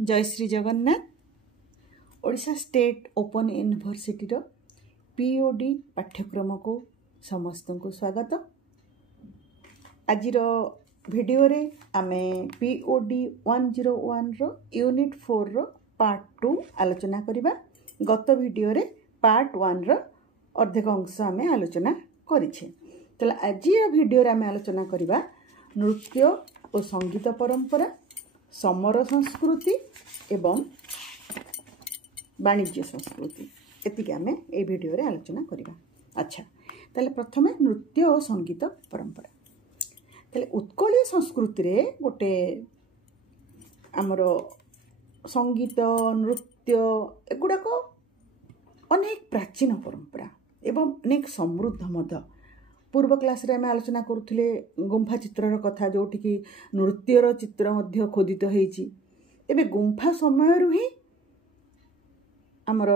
जय Shri Jagannath. Odisha state open university POD पाठ्यक्रम को समस्त को स्वागत। आज वीडियो रे आमे पीओडी 101 रो यूनिट 4 रो पार्ट 2 आलोचना करिबा। गत वीडियो रे पार्ट 1 रो अर्धेक अंश आमे आलोचना करिछे। तले आज वीडियो रे आमे आलोचना करिबा नृत्य और संगीत परंपरा, समर संस्कृति एवं वाणिज्य संस्कृति एतिके आमे ए वीडियो रे आलोचना करिबा। अच्छा, ताले प्रथमे नृत्य और संगीत परंपरा। ताले उत्कलीय संस्कृति रे गोटे आमर संगीत नृत्य एगुड़ा को अनेक प्राचीन परंपरा एवं अनेक समृद्ध मध्य। पूर्व क्लास रे आमे आलोचना करुथिले गुंफा चित्रर कथा, जोठी कि नृत्यर चित्र मध्य खोदित हेछि। एबे गुंफा समय रु ही आमर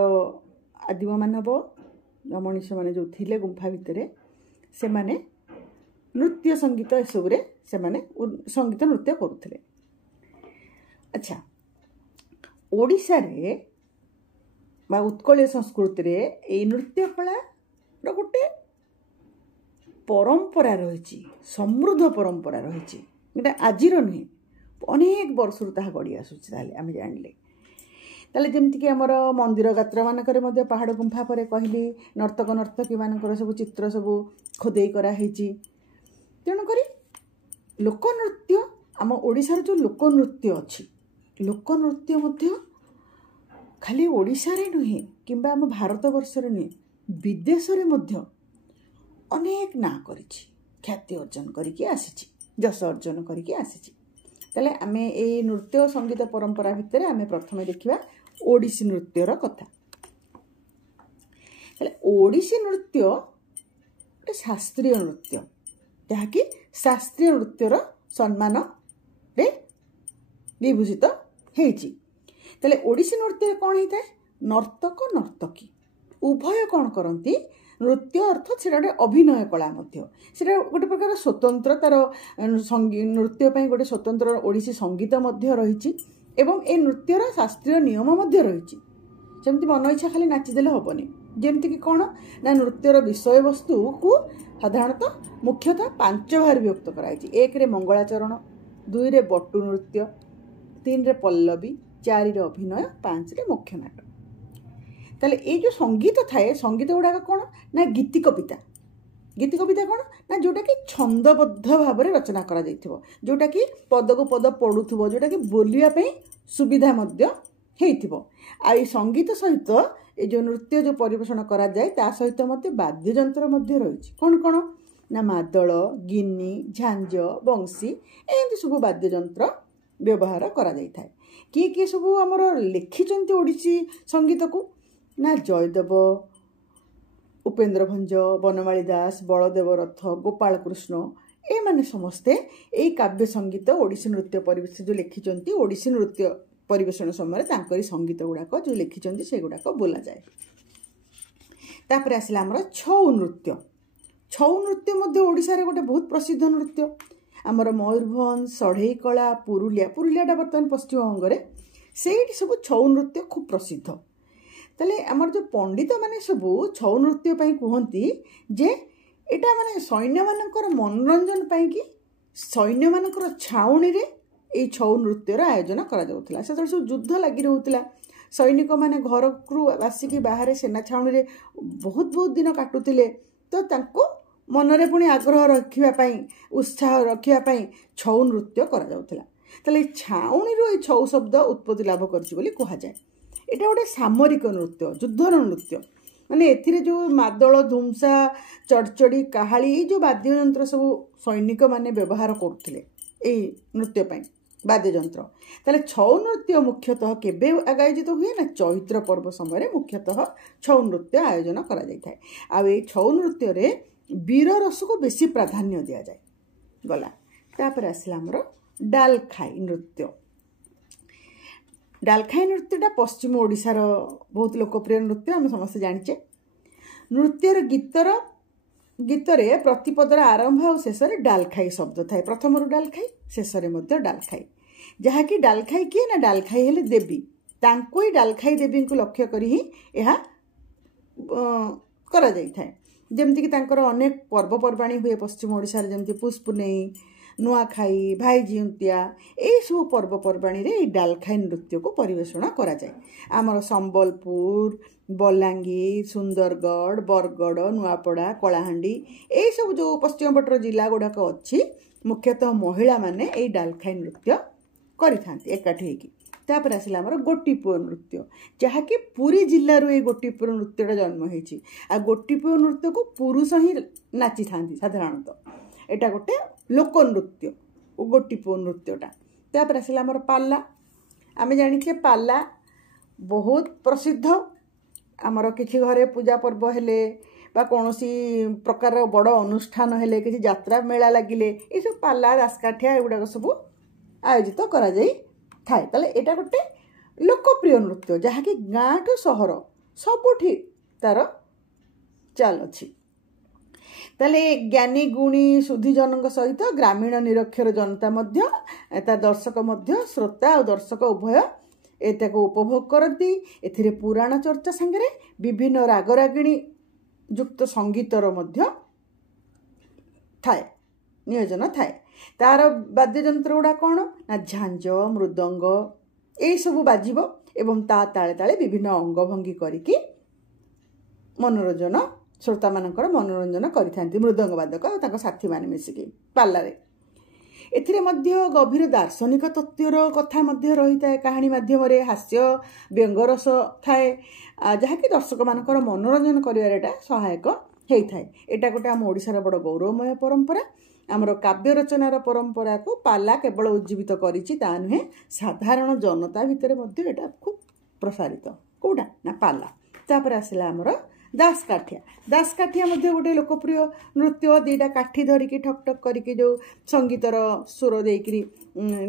आदिम मानव मनीष माने जो थिले गुंफा भितरे से माने नृत्य संगीत एसबु रे से माने संगीत नृत्य करुथिले। अच्छा, ओडिशा रे बा उत्कलीय संस्कृति रे ए नृत्य कला रो गोटे परंपरा रही, समृद्ध परंपरा रही। एटा आजिर नुहे, अनेक वर्ष गड़ी आसूची आम जानिले। ताले जेमती कि आमर मंदिर गात्र मानकरे मध्य पहाड़ गुंफा पर कहली नर्तक नर्तकी मानकर सब चित्र सब खोदेई करा हेची। तेणु करी लोकनृत्य आम ओडिशार जो लोकनृत्य अच्छी, लोकनृत्य मध्य खाली ओडिशा रे नुहे किंबा आम भारत वर्ष रे नुहे, विदेश रे मध्य अनेक ना करिछि, ख्याति अर्जन करिके आसीछि, जस अर्जन करिके आसीछि। ताले आमे ए नृत्य और संगीत परंपरा भितरे आमे प्रथमे देखिबा ओडिसी नृत्यर कथा। ताले ओडिसी नृत्य एक शास्त्रीय नृत्य, जहाँकि शास्त्रीय नृत्यर सम्मान रे विभूषित हेछि। ताले ओडिसी नृत्य कौन होता है? नर्तक नर्तकी उभय कौन करती नृत्य, अर्थात से गोटे अभिनय कला से गोटे प्रकार स्वतंत्र तार नृत्य गोटे स्वतंत्र ओडिसी संगीत रही एवं ए नृत्यर शास्त्रीय नियम रही। जमती मन इच्छा खाली नाचिदेले हेनी। जमती कि कौन ना नृत्यर विषय वस्तु को साधारणतः मुख्यतः 5 भाग विभक्त कराई। 1 रे मंगलाचरण, 2 रे बटु नृत्य, 3 रे पल्लवी, 4 रे अभिनय, 5 रे मुख्य नाटक। ताले ये जो संगीत थाए, संगीत गुड़ाक कौन ना गीति कविता। गीति कविता कौन ना जोटा कि छंदबद्ध भाव में रचना करा जाइथिबो, जोटा कि पद को पद पड़ुथिबो, जोटा कि बोलिया पे सुविधा मध्य हेइथिबो। आ ई संगीत सहित ए जो नृत्य जो परिवेषण करा जाए ता सहित मध्य वाद्य यंत्र मध्य रही। कौन कौन ना मादल, गिनी, झांझ, बंसी एमती सब वाद्य यंत्र व्यवहार करा जाइथाय। किए सब आमर लिखिचंती ओडिसी संगीत को ना जयदेव, उपेन्द्र भंज, बनमाली दास, बलदेव रथ, गोपाल कृष्ण ए माने समस्ते ए काव्य संगीत ओडिसी नृत्य परिवेश जो लिखिचंती ओडिसी नृत्य परिवेषण समय तांकरी संगीत गुड़ाक जो लिखिचंती से गुड़ाक बोला जाए। तापर आसला हमर छऊ नृत्य। छऊ नृत्य मध्य ओडिशा रे गोटे बहुत प्रसिद्ध नृत्य। आमर मयूरभंज, सढ़ेईकला, पुरुलियाटा बर्तमान पश्चिमबंग रे सेठी सब छऊ नृत्य खूब प्रसिद्ध। ताले आमर जो पंडित माने सबू छऊ नृत्य पाई कहती जे एटा माने सैन्य मानकर मनोरंजन पाई कि सैन्य मानकर छाउणी रे ए छऊ नृत्यर आयोजन करा जाउथला। से सब युद्ध लागि रहउतला, सैनिक माने घर को आसिकी बाहर सेना छाउणी रे बहुत बहुत दिन काटुतिले, तो तांको मनरे पुणी आग्रह रखिबा पाई, उत्साह रखिबा पाई छऊ नृत्य करा जाउथला। ताले छाउणी रो ए छऊ शब्द उत्पत्ति लाभ करछि बोली कहा जाय। एटा गोटे सामरिक नृत्य, युद्धर नृत्य, माने एथिरे जो मादल, धुमसा, चढ़चड़ी, काहाली जो वाद्य यंत्र सब सैनिक माने व्यवहार करथिले ए नृत्य पाई वाद्य यंत्र। ताले छऊ नृत्य मुख्यतः केबे आयोजित हुए ना चैत्र पर्व समय मुख्यतः छऊ नृत्य आयोजन करा जाइथाय। आ ए छऊ नृत्य रे वीर रस को बेसी प्राधान्य दिया जाए। गला तापर आसला हमर डालखाई नृत्य। डालखाई नृत्यटा पश्चिम ओडिशार बहुत लोकप्रिय नृत्य, आम समस्त जानिचे। नृत्यर गीतरे प्रतिपदर आरंभ और शेष डालखाई शब्द थाए। प्रथम डालखाई, शेष डालखाई। जहाँकि डालखाई किए ना डालखाई हेले देवी तांको ही डालखाई देवी को लक्ष्य करी ही यह करा जाई थाए जेमती कि तांकर अनेक पर्वपर्वाणी हुए पश्चिम ओडिशा रे जेमती पुष पुनेई नुआखाई भाई जिउंतिया यही सब पर्वपर्वाणी रे डालखाई नृत्य को परिवेषण करा जाए आमर संबलपुर बलांगीर सुंदरगढ़ बरगढ़ नुआपड़ा कलाहांडी यही सब जो पश्चिम पटर जिला गुड़ाक अच्छी मुख्यतः महिला माने यही डालखाई नृत्य करिथांती एकाठी होगी तापर आसला आमर गोटीपुओ नृत्य जहाँकि पुरी जिल्लारू ये गोटीपुओ नृत्यटा जन्म होती आ गोटीपुओ नृत्य को पुरुष ही नाची था साधारणतः एटा गोटे लोक नृत्य गोटीपुओ नृत्यटा तापर आसला आमर पाला आमे जानिछे पाला बहुत प्रसिद्ध आमर किछि घरे पूजा पर्व हेले बा कौनसी प्रकार बड़ अनुष्ठान हेले किछि यात्रा मेला लागिले ये सब पाला दासकाठिया एगुड़ाक सब आयोजित करा जाई थाए ताले एटा गोटे लोकप्रिय नृत्य जहाँकि गाँ ठू सहर सबुठी तार चाल अच्छी ताले ज्ञानी गुणी सुधीजन सहित ग्रामीण निरक्षर जनता मध्य एता दर्शक मध्य श्रोता और दर्शक उभय एताको उपभोग करती एथिरे पुराण चर्चा संगे विभिन्न रागरागिणी युक्त संगीतर मध्य थाए नियोजन थाए तार वाद्ययंत्र गुड़ा कौन ना झांझ मृदंग यही सब बाजिब एवं ता ताले ताले विभिन्न अंगभंगी करिकी मनोरंजन श्रोता मानकर मनोरंजन करिथांती मृदंग वादक और साथी माने मिसिकी पाल्लारे एथिरे मध्य गभीर दार्शनिक तत्वर कथा मध्य रही थाए कहानी माध्यम हास्य व्यंगरस थाए जहाँकि दर्शक मानकर मनोरंजन करिवार सहायक होता है एटा गोटे आम ओडिशार बड़ गौरवमय परंपरा आमर काव्य रचनार परंपरा को पाला केवल उज्जीवित करिछि ता नुहे साधारण जनता भितर मध्य एटा खूब प्रसारित कोडा ना पाला तापर आसला आमर दासकाठिया मध्य गोटे लोकप्रिय नृत्य दीटा काठी धरिकी ठक ठक करिकी जो संगीतर सुर देकरी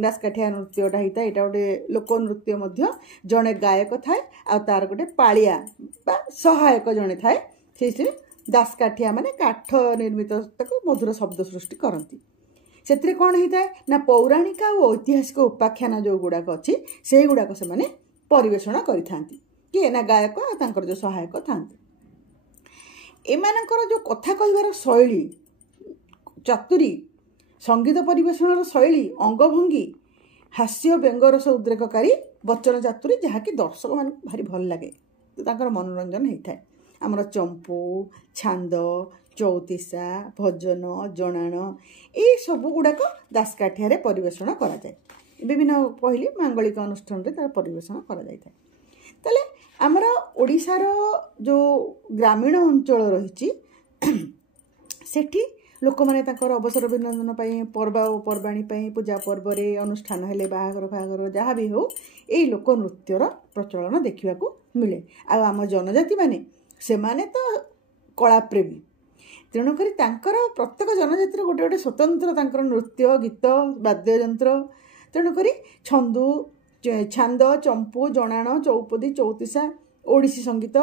दासकाठिया नृत्यटा होता है यहाँ गोटे लोक नृत्य मध्य जड़े गायक थाए आ तार गोटे पालिया बा सहायक जड़े थाए से दासकाठिया माने काठ निर्मित मधुर शब्द सृष्टि करती से कौन होता है ना पौराणिक और ऐतिहासिक उपाख्यान जो गुड़ाक अच्छी से गुड़ाक से माने परिवेषण करिथांती किए ना गायक और जो सहायक थांती एमानकर जो कथा कहबार शैली चातुरी संगीत परिवेषण शैली अंगभंगी हास्य व्यंगरस उद्रेककारी वचन चातुरी जहाँकि दर्शक मान भारी भल लगे तांकर मनोरंजन होता है आमर चंपू छांद चौतीसा भजन जनाण ये सब गुड़ाक दासकाठिया परिवेषण करा जाए विभिन्न कहली मांगलिक अनुष्ठान रे तार परिवेषण करा जाय थाए ताले आमर ओडिशार जो ग्रामीण अंचल रही सेठी लोक मैंने अवसर विनोदन पर्वपर्वाणी पूजा पर्व अनुष्ठान हेले बाहागर फाहागर जहाँ भी हो यही लोक नृत्यर प्रचलन देखा मिले आम जनजाति माने से माने तो कलाप्रेमी तेणुक प्रत्येक जनजातिर गोटे गोटे स्वतंत्र नृत्य गीत वाद्ययंत्र तेणुक छंदू छांद चंपू जनाण चौपदी चौतीसा ओडिसी संगीत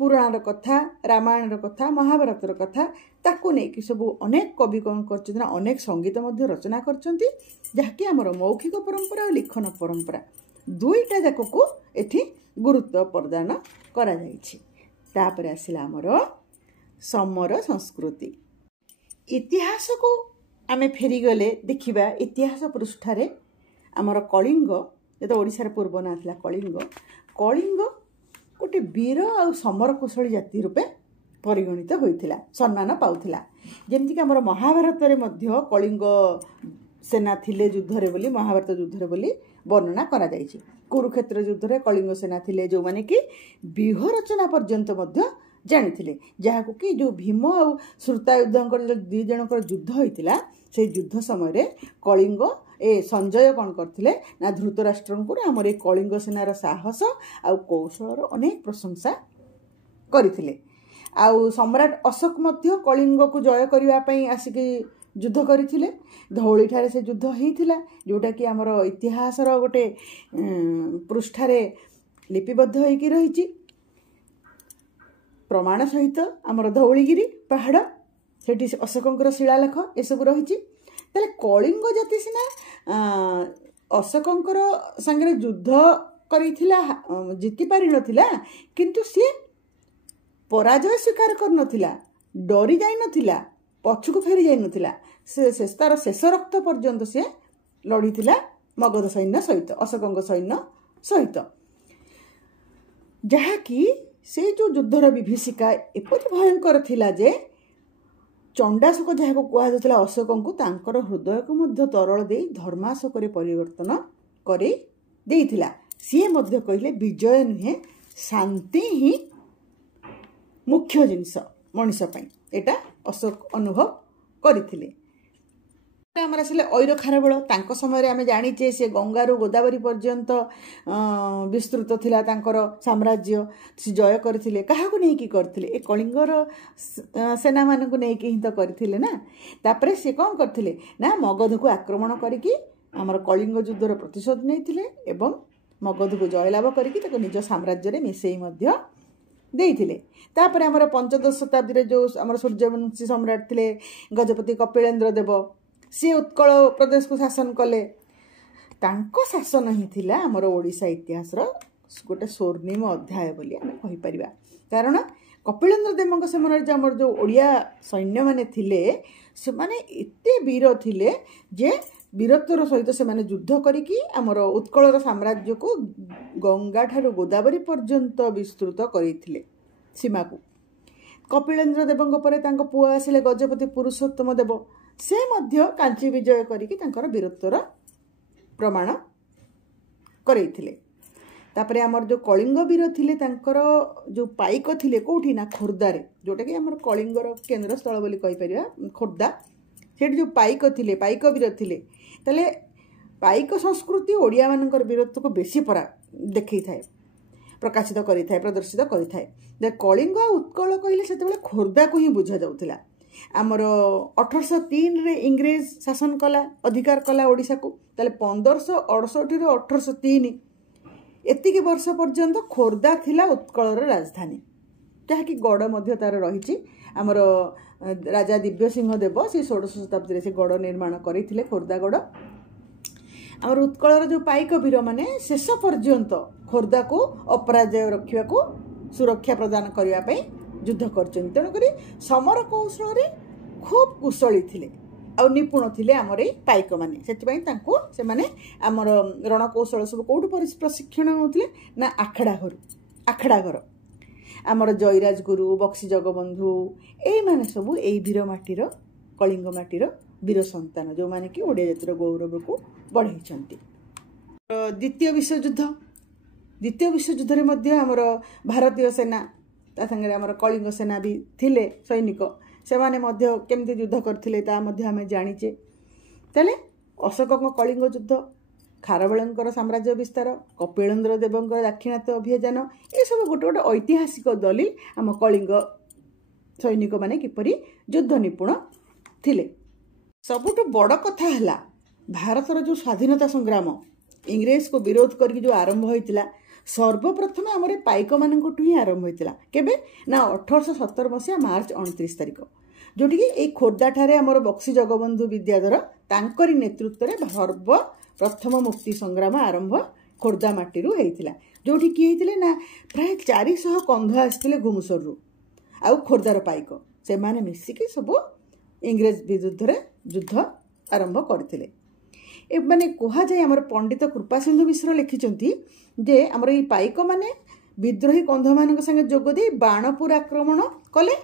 पुराण कथा रामायण कथा महाभारतर कथा ताकू नहीं सब अनेक कवि कौन कर अनेक संगीत रचना करछंती जहाँकि आमर मौखिक परंपरा और लिखन परंपरा दुईटा जाक को एठी गुरुत्व प्रदान करा जायछि। तापर आसिला आमर समर संस्कृति इतिहास को आमे फेरीगले देखिबा इतिहास पृष्ठारे आमर कलिंग जो ओडिशार पूर्व ना था कलिंग गोटे वीर और समर कुशली जाति रूपे परिगणित होता सम्मान पाउथिला जेमती कि आमर महाभारत रे मध्य कलिंग सेना थिले युद्धरे बोली महाभारत युद्धरे बोली वर्णना करा जायछि कुरुक्षेत्र युद्धरे कलिंग सेना थिले जो माने कि व्यूह रचना पर्यंत मध्य जानिथिले जहाकु कि जो भीम और श्रुतायुद्धंकर जो दुई जनकर युद्ध होइतिला से युद्ध समय रे कलिंग संजय कौन करथिले ना धृतराष्ट्र को आमर ए कलिंग सेनार साहस आ कौशलर अनेक प्रशंसा करथिले आ सम्राट अशोक मध्य कलिंग को जय करबा पई आसिक युद्ध करथिले धौली ठारे से युद्ध होइथिला जोटा कि आमर इतिहासर गोटे पृष्ठारे लिपिबद्ध होइकी रहिछि प्रमाण सहित आमर धौलीगिरी पहाड़ सेठी अशोकंकर शिलालेख ए सब रहिछि ताले कलिंग जाति सिना अशोकंकर संगे युद्ध करिथिला जीति पारि नथिला किंतु सी पराजय स्वीकार कर नथिला डरी जाई नथिला पछुको फेरी जाई नथिला से तार शेष रक्त पर्यंत से लड़ीथिला मगध सैन्य सहित अशोकंक सैन्य सहित जहाँकि से जो युद्धर विभीषिका एपरि भयंकर थिला जे चंडाशोक जहाँ कहुला अशोकंकु तांकर हृदय को मध्य तरल दे धर्माशोक परिवर्तन करे देइथिला सी मध्य कहले विजय नुहे शांति ही मुख्य जिनस मनीष एटा अशोक अनुभव करथिले आमर आसिले ऐर खारबेल तांको समय आम जाचे से गंगारू गोदावरी पर्यंत विस्तृत थिला तांकर साम्राज्य से जय करथिले काहाकू नहीं कि करथिले ए कलिंगर सेना मानकू नहीं कि हित करथिले ना तापरे से कौन करथिले ना मगध को आक्रमण करिकि आमर कलिंग युद्धर प्रतिशोध नैथिले एवं मगध को जयलाभ करिकि ताको निज साम्राज्य रे मिसेई मध्य देइथिले तापरे आमर पंचदश शताब्दी रे जो आमर सूर्यवंशी सम्राट थिले गजपति कपिलेन्द्र देव सी उत्कल प्रदेश को शासन कले तांको शासन ही थिला आमर ओडिशा इतिहास गोटे स्वर्णिम अध्याय बोली आमे कहि परिबा कारण कपिलेन्द्र देवଙ୍କ समय जे आमर जो ओडिया सैन्य माने थिले से माने एते वीर थिले जे वीरत्वर सहित से माने युद्ध करिकि आमर उत्कलर साम्राज्य को गंगा ठारू गोदावरी पर्यंत विस्तृत करिथिले सीमा को कपिलेन्द्र देवଙ୍କ परे तांको पुआ आसिले गजपति पुरुषोत्तम देव से मध्य कांची विजय करिकि तांकर वीरत्वर प्रमाण करैथिले तापरे आमर जो कलिंग वीर थिले तांकर जो पाइक थिले कोठी ना खोर्दा रे जोटा कि आमर कलिंगर केंद्र स्थल बोली कहि परिबा खोर्दा सेठ जो पाइक थिले पाइक वीर थिले तले पाइक संस्कृति ओडिया मानकर वीरत्व को बेसी परा देखै थाए प्रकाशित करि थाए प्रदर्शित करि थाए कलिंग उत्कल कहले सेते खोर्दा को ही बुझा जाउथिला आमर 1803 रे इंग्रेज शासन कला अधिकार कला ओडिशा को ताले 1568 रे 1803 एतिकी वर्ष पर्यंत खोर्दा थिला उत्कलर राजधानी जहाँकि गड़ मध्य तार रही आमर राजा दिव्य सिंह देव से 16 शताब्दी से गड़ निर्माण करते खोर्दा गड़ आमर उत्कलर जो पाइक वीर माने शेष पर्यंत खोर्दा को अपराजय रखा को सुरक्षा प्रदान करने युद्ध करछन तेणुक समर कौशल खूब कुशली थिले आ निपुण थिले आमर पाइक माने से माने आमर रणकौशल सब कौटु प्रशिक्षण नौथिले ना आखड़ा घर आमर जयराज गुरु बक्सी जगबंधु एई माने सब एई वीर माटीर कलिंग माटीर वीर संतान जो माने कि ओडिया जातिर गौरव को बढ़ाई द्वितीय विश्वयुद्ध रे मध्य आमर भारतीय सेना ता संगे आमर कलिंग सेना भी थिले सैनिक से माने मध्य केमती युद्ध करथिले ता मध्य हमें जानिचे तले अशोकक कलिंग युद्ध खारवेलंकर साम्राज्य विस्तार कपिलेन्द्र देवंकर दाक्षिणात्य अभियान ये सब गोटे गोटे ऐतिहासिक दलील आम कलिंग सैनिक माने किपरि युद्ध निपुण थिले सबुठु बड़ कथा हला भारतर जो स्वाधीनता संग्राम इंग्रेज को विरोध करके जो आरंभ होइतिला सर्वप्रथम आमर पाइक मानू ही आरंभ होता केबे ना 1870 मसीहा मार्च 29 तारिख जोटि कि खोर्धा ठारे आमर बक्सी जगबंधु विद्याधर तांकरी नेतृत्व में सर्वप्रथम मुक्ति संग्राम आरंभ खोर्धा माटी होता जोटि किए ना प्राय 400 कंध आसते घुमुसर आउ खोर्धार पाइक से माने मिसिकी सब इंग्रेज विरुद्ध युद्ध आरंभ करथिले माने कह जाए आमर पंडित कृपा सिंधु मिश्र लिखिचंती जे आमर ये पाइक माने विद्रोही कंध मान संगे जोगदे बाणपुर आक्रमण कले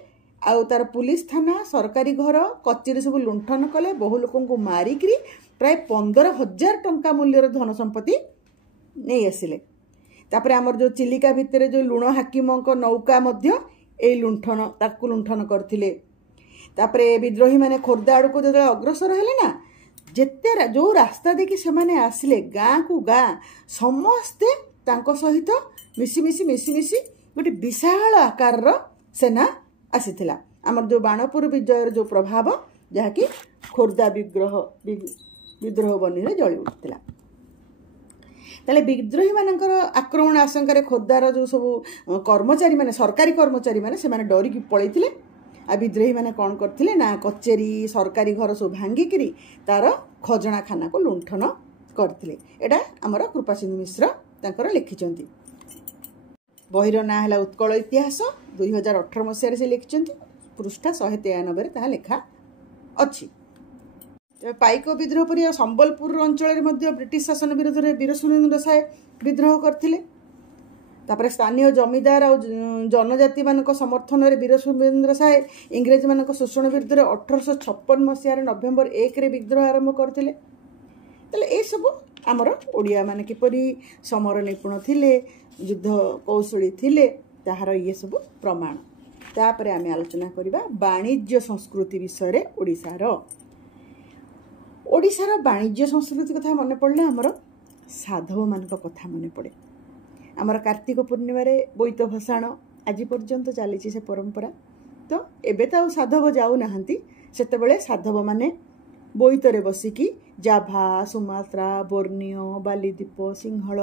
आउ तार पुलिस थाना सरकारी घर कचेरी सब लुंठन कले बहु लोक मारिकी प्राय 15,000 टंका मूल्यर धन संपत्ति नहीं आसिले तापर आमर जो चिलिका भितर जो लुण हाकिम नौका मध्य ए लुंठन ताकू लुंठन करथिले तापरे विद्रोही माने खोर्धा आड़ को जो अग्रसर हेले ना जेते जो रास्ता देखी से माने आसिले गाँ को गाँ समस्ते तांको सहित मिसी मिसी गोटे विशाल आकार सेना आसीथिला आमर जो बाणपुर विजयर जो प्रभाव जहाँकि खोर्धा विद्रोह बनी जली उठिला ताले विद्रोही मानकर आक्रमण आशंकार खोर्धार जो सब कर्मचारी माने सरकारी कर्मचारी माने से माने डरिकी पळैथिले आ विद्रोही माने कौन करथिले ना कचेरी सरकारी घर सब भांगिकी तार खजना खाना को लुंठन करथिले। एटा हमर कृपासिंधु मिश्र तांकर लिखिचंती। बहिर ना हला उत्कल इतिहास 2018 मसिया से लिखिचंती। पृष्ठा 193 रे ताहा लेखा अछि। पाइक विद्रोह पर संबलपुर अंचल ब्रिटिश शासन विरोध में वीर सुरेंद्र साय विद्रोह करथिले। तापर स्थानीय जमीदार और जनजाति मान समर्थन में वीर सुरेंद्र साय इंग्रेज मान शोषण विरुद्ध 1856 मसीह नवेम्बर 1 रे विद्रोह आरंभ करथिले। तले ए सब आमर ओडिया मान किपरि समर निपुण थिले, युद्ध कौशली थिले ताहार ये सब प्रमाण। तापर आमे आलोचना करिबा वाणिज्य संस्कृति विषय रे ओडिसार वाणिज्य संस्कृति कथा मन पड़ले आमर साधव मान कथा मन पड़े। आमर कार्तिक पूर्णिमा रे बोईत भसाण आज पर्यंत चली से परंपरा। तो एबे तो साधव जाऊ नाहंती, सेतेबेले साधव माने बोईतरे बसिकी जाभा, सुमात्रा, बोर्नियो, बालीद्वीप, सिंहल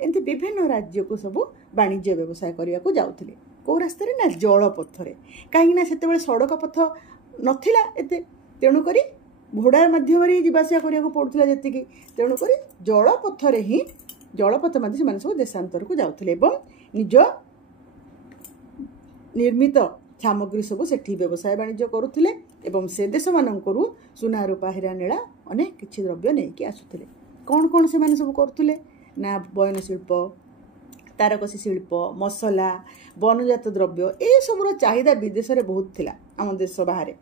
एमती विभिन्न राज्य को सब वाणिज्य व्यवसाय करने को जाउथिले। को रास्ता रे ना जल पथरे, कहीं ना सेतेबेले सड़क पथ नथिला एते, तेणु करी घोड़ा माध्यम जीवासिया करने को पड़ुला जेतिकी, तेणु करी जल पथरे ही जलपथ मध्य से सब देशांतर को जाउथिले एवं निज निर्मित सामग्री सब सेठी व्यवसाय वाणिज्य करुथिले एवं से देश मानकरू सुना रूपा हीरा नीला अनेक किछि द्रव्य नेकी आसुथिले। कौन कौन से माने सब करुथिले ना बयन शिल्प, तारकसी शिल्प, मसला, वनजात द्रव्य ए सबरो चाहिदा विदेश रे बहुत थिला आम देश बाहर,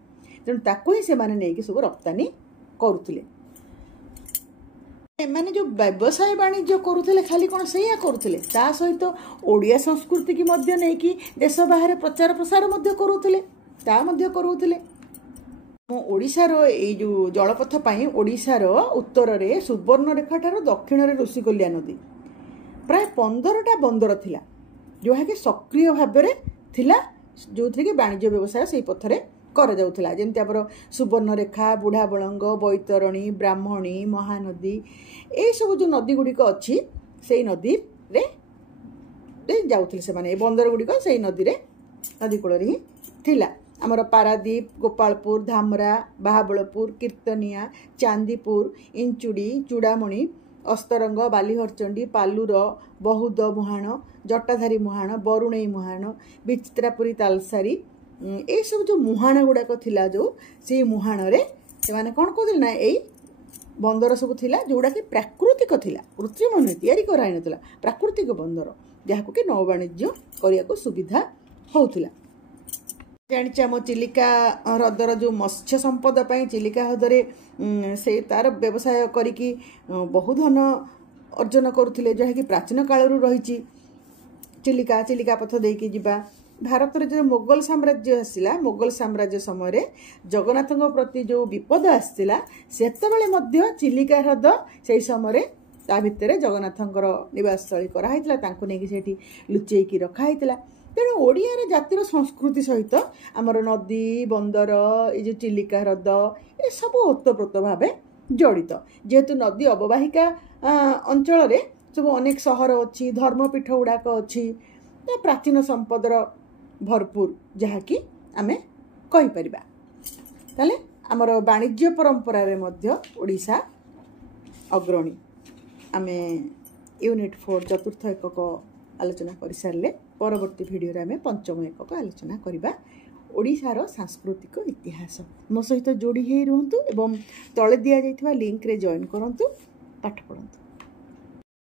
तेणु ताको ही से माने नेकी सब रप्तानी करुथिले। माने जो व्यवसाय वाणिज्य करुथिले खाली कौन से करुथिले, ता सहित ओडिया संस्कृति की मध्य नहीं कि देश बाहर प्रचार प्रसार मध्य करुथिले, ता मध्य करुथिले। ओडिशार ए जो जलपथ पाई ओडिशार उत्तर रे सुवर्णरेखा ठार दक्षिण रे ऋषिकोल्या नदी प्राय 15टा बंदर थिला, जोहा कि सक्रिय भाव रे थिला, जो थी कि वाणिज्य व्यवसाय से पथरे कर जाउथिला। जेमति आपर सुवर्णरेखा, बुढ़ा बलंग, बैतरणी, ब्राह्मणी, महानदी ए सब जो नदी गुड़िक अच्छी से नदी रे जाउथिले से माने बंदर गुड़िक से नदी रे नदी कूल ही थिला। आमर पारादीप, गोपालपुर, धामरा, बाहाबलपुर, कीर्तनिया, चांदीपुर, इंचुड़ी, चूड़ामणि, अस्तरंग, बालीहरचंडी, पालुर, बहुद मुहाण, जटाधारी मुहाण, बरुणई मुहाण, विचित्रापुरी, तालसारी ए सब जो मुहाण गुड़ाक थिला, जो से मुहाण रे से माने कोन कहथिल ना एई बंदर सब थिला जोड़ा कि प्राकृतिक थिला, कृत्रिम नुहे, तैयारी कराई नथिला, प्राकृतिक बंदर जहाको कि नौ वाणिज्य करिया को सुविधा होउथिला। जानिछा मो चिलिका हृदर जो मत्स्य संपद पाई चिलिका हृदरे से तार व्यवसाय करिकी बहु धन अर्जन करुथिले, जहा कि प्राचीन कालरू रहिछि। चिलिका पथ देकी जिबा भारत रे जो मोगल साम्राज्य आसिला, मोगल साम्राज्य समय रे जगन्नाथ प्रति जो विपद आसिला सेतेबेले मध्य चिलिका ह्रद से समय रे ता भितरे जगन्नाथंकर निवास स्थली करा हैतिला, तांको नेकी सेठी लुचेकी रखा हैतिला। तेणु ओडिया जातिर संस्कृति सहित आमर नदी, बंदर, ये जो चिलिका ह्रद ए सब ओतप्रोत भाव जड़ित। जेहेतु नदी अववाहिका अंचल रे सब अनेक सहर अच्छी, धर्मपीठ गुड़ाक अच्छी, प्राचीन संपदर भरपूर जहाँकि आमे कहि परिबा। ताले आमर वाणिज्य परंपरा रे मध्य ओडिशा अग्रणी। आमे यूनिट 4 चतुर्थ एकक आलोचना कर सारे, परवर्ती भिडियो रे आमे पंचम एकक आलोचना करिबा ओडिशार सांस्कृतिक इतिहास। मो सहित जोड़ी हे रुहंतु एवं तळे दिया जाइथिबा लिंक रे जॉइन करंतु, पाठ पढंतु।